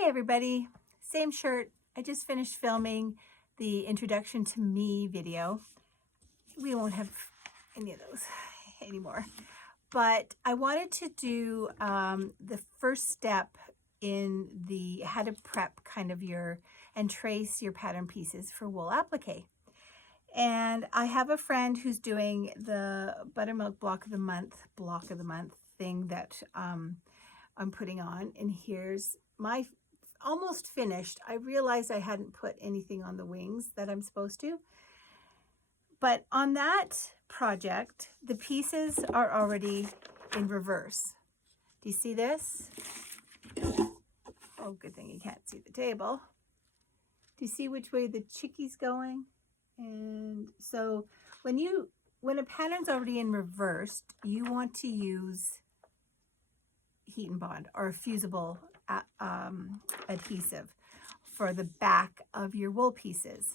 Hi everybody, same shirt. I just finished filming the introduction to me video. We won't have any of those anymore, but I wanted to do the first step in the how to prep kind of and trace your pattern pieces for wool applique. And I have a friend who's doing the buttermilk block of the month thing that I'm putting on, and here's my almost finished. I realized I hadn't put anything on the wings that I'm supposed to, but on that project the pieces are already in reverse. Do you see this? Oh, good thing you can't see the table. Do you see which way the chickie's going? And so when a pattern's already in reverse, you want to use heat and bond or a fusible adhesive for the back of your wool pieces.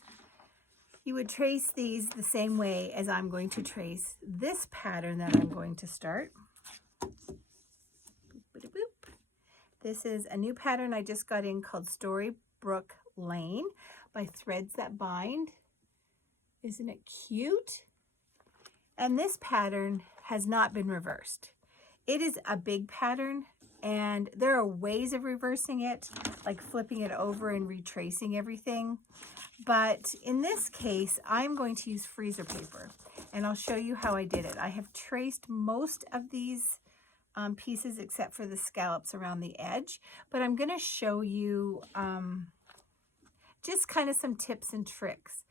You would trace these the same way as I'm going to trace this pattern that I'm going to start. This is a new pattern I just got in called Storybrooke Lane by Threads That Bind. Isn't it cute? And this pattern has not been reversed. It is a big pattern, and there are ways of reversing it, like flipping it over and retracing everything. But in this case, I'm going to use freezer paper, and I'll show you how I did it. I have traced most of these pieces except for the scallops around the edge, but I'm going to show you just kind of some tips and tricks.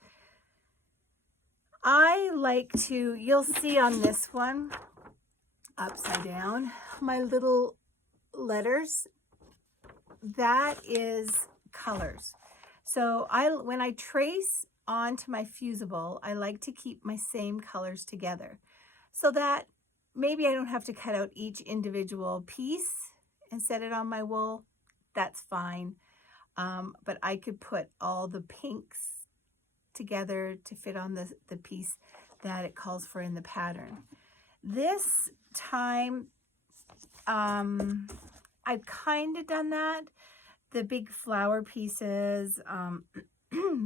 I like to, you'll see on this one, upside down, my little letters, that is colors. So when I trace onto my fusible, I like to keep my same colors together so that maybe I don't have to cut out each individual piece and set it on my wool. That's fine. But I could put all the pinks together to fit on the piece that it calls for in the pattern. This time, I've kind of done that. The big flower pieces,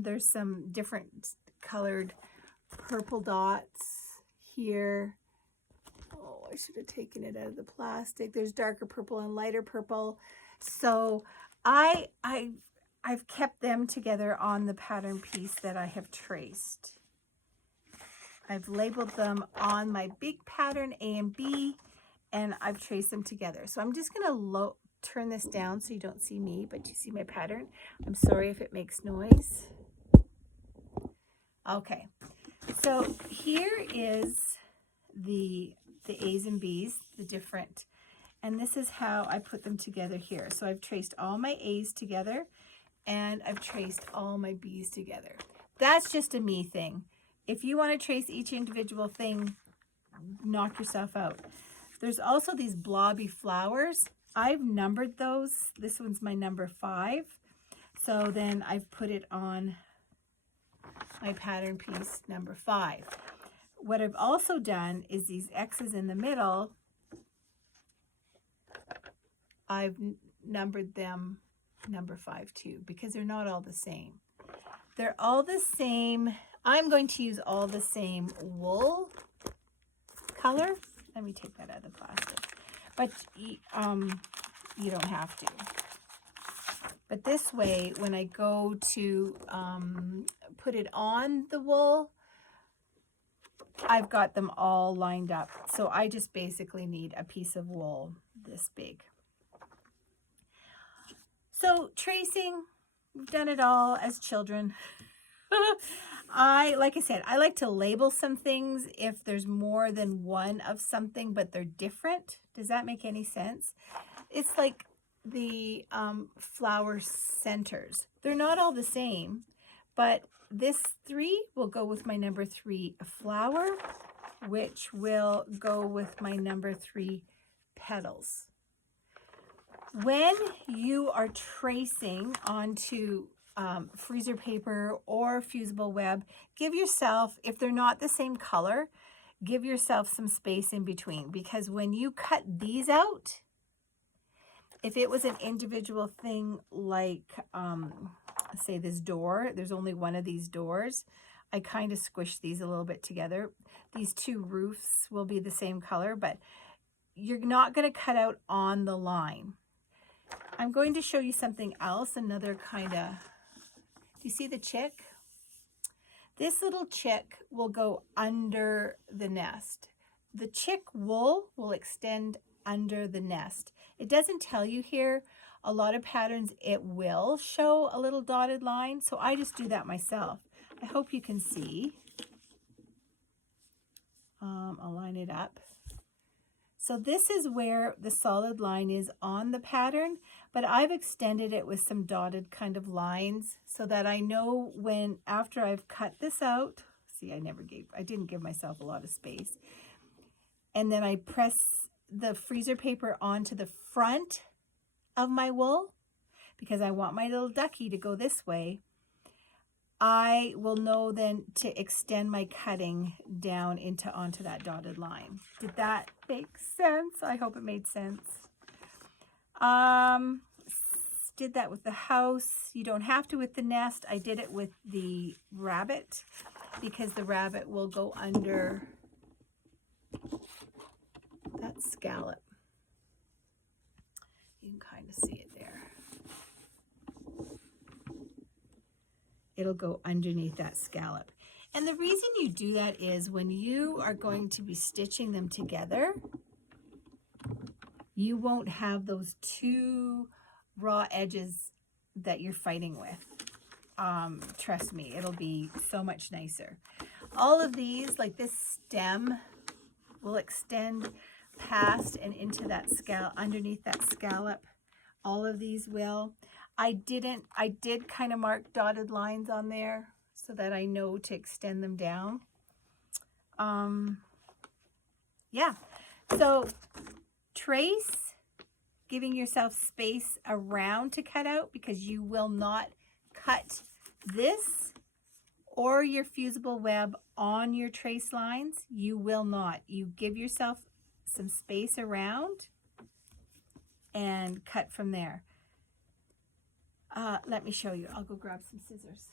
there's some different colored purple dots here. Oh, I should have taken it out of the plastic. There's darker purple and lighter purple. So I've kept them together on the pattern piece that I have traced. I've labeled them on my big pattern A and B, and I've traced them together. So I'm just gonna turn this down so you don't see me, but you see my pattern. I'm sorry if it makes noise. Okay, so here is the A's and B's, the different, and this is how I put them together here. So I've traced all my A's together, and I've traced all my B's together. That's just a me thing. If you want to trace each individual thing, knock yourself out. There's also these blobby flowers. I've numbered those. This one's my number 5. So then I've put it on my pattern piece number 5. What I've also done is these X's in the middle, I've numbered them number 5 too, because they're not all the same. They're all the same. I'm going to use all the same wool color. Let me take that out of the plastic. But you don't have to. But this way, when I go to put it on the wool, I've got them all lined up. So I just basically need a piece of wool this big. So tracing, we've done it all as children. Like I said, I like to label some things if there's more than one of something, but they're different. Does that make any sense? It's like the flower centers. They're not all the same, but this 3 will go with my number 3 flower, which will go with my number 3 petals. When you are tracing onto freezer paper or fusible web, give yourself, if they're not the same color, give yourself some space in between, because when you cut these out, If it was an individual thing like, say this door, there's only one of these doors, I kind of squish these a little bit together. These two roofs will be the same color, but you're not going to cut out on the line. I'm going to show you something else, another kind of, do you see the chick? This little chick will go under the nest. The chick wool will extend under the nest. It doesn't tell you here. A lot of patterns, it will show a little dotted line, so I just do that myself. I hope you can see. I'll line it up. So this is where the solid line is on the pattern, but I've extended it with some dotted kind of lines so that I know when, after I've cut this out, see, I didn't give myself a lot of space. And then I press the freezer paper onto the front of my wool because I want my little ducky to go this way. I will know then to extend my cutting down onto that dotted line. Did that make sense? I hope it made sense. Did that with the house. You don't have to with the nest. I did it with the rabbit because the rabbit will go under that scallop. You can kind of see it there. It'll go underneath that scallop. And the reason you do that is when you are going to be stitching them together, you won't have those two raw edges that you're fighting with. Trust me, it'll be so much nicer. All of these, like this stem, will extend past and into that scallop, underneath that scallop. All of these will. I did kind of mark dotted lines on there so that I know to extend them down. Yeah, so trace, giving yourself space around to cut out because you will not cut this or your fusible web on your trace lines. You will not. You give yourself some space around and cut from there. Let me show you. I'll go grab some scissors.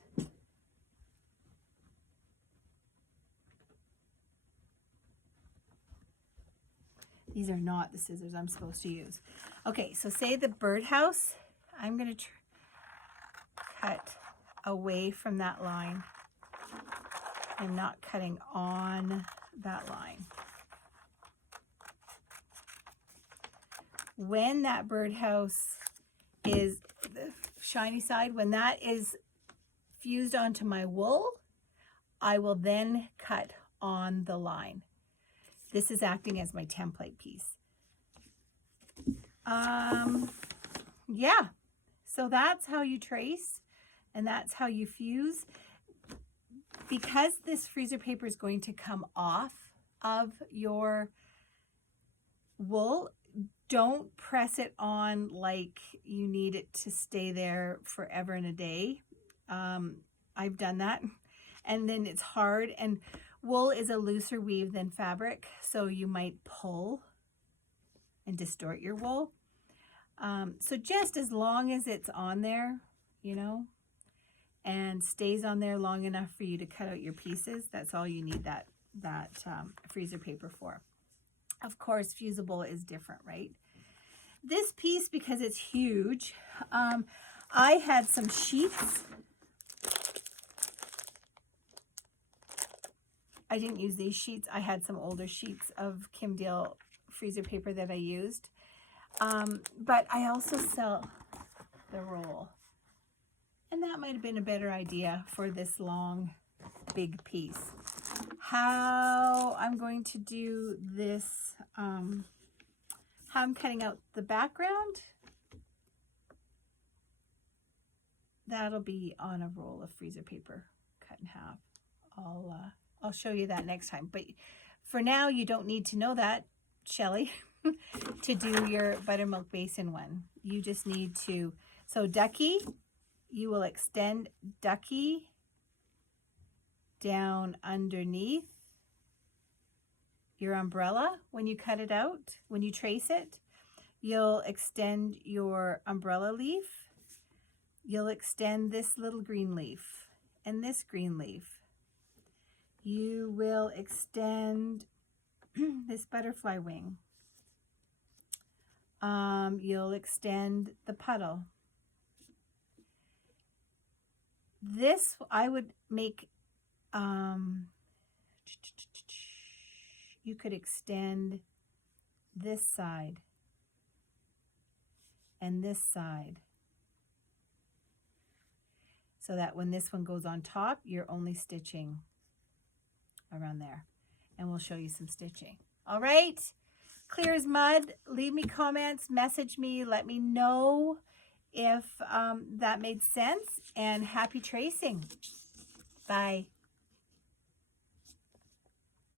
These are not the scissors I'm supposed to use. Okay, so say the birdhouse, I'm going to cut away from that line. I'm not cutting on that line. When that birdhouse is the shiny side, when that is fused onto my wool, I will then cut on the line. This is acting as my template piece. Yeah, so that's how you trace and that's how you fuse. Because this freezer paper is going to come off of your wool, don't press it on like you need it to stay there forever and a day. I've done that, and then it's hard, and wool is a looser weave than fabric, so you might pull and distort your wool. So just as long as it's on there, you know, and stays on there long enough for you to cut out your pieces, that's all you need that freezer paper for. Of course, fusible is different, right? This piece, because it's huge, I had some sheets. I didn't use these sheets. I had some older sheets of Kim Deal freezer paper that I used. But I also sell the roll. And that might have been a better idea for this long, big piece. How I'm going to do this, how I'm cutting out the background, that'll be on a roll of freezer paper cut in half. I'll show you that next time. But for now, you don't need to know that, Shelley, to do your buttermilk basin one. You just need to, so ducky, you will extend ducky down underneath your umbrella when you cut it out, when you trace it. You'll extend your umbrella leaf. You'll extend this little green leaf and this green leaf. You will extend this butterfly wing. You'll extend the puddle. This I would make, you could extend this side and this side, so that when this one goes on top, you're only stitching around there. And we'll show you some stitching. All right, clear as mud. Leave me comments, message me, let me know if that made sense, and happy tracing. Bye.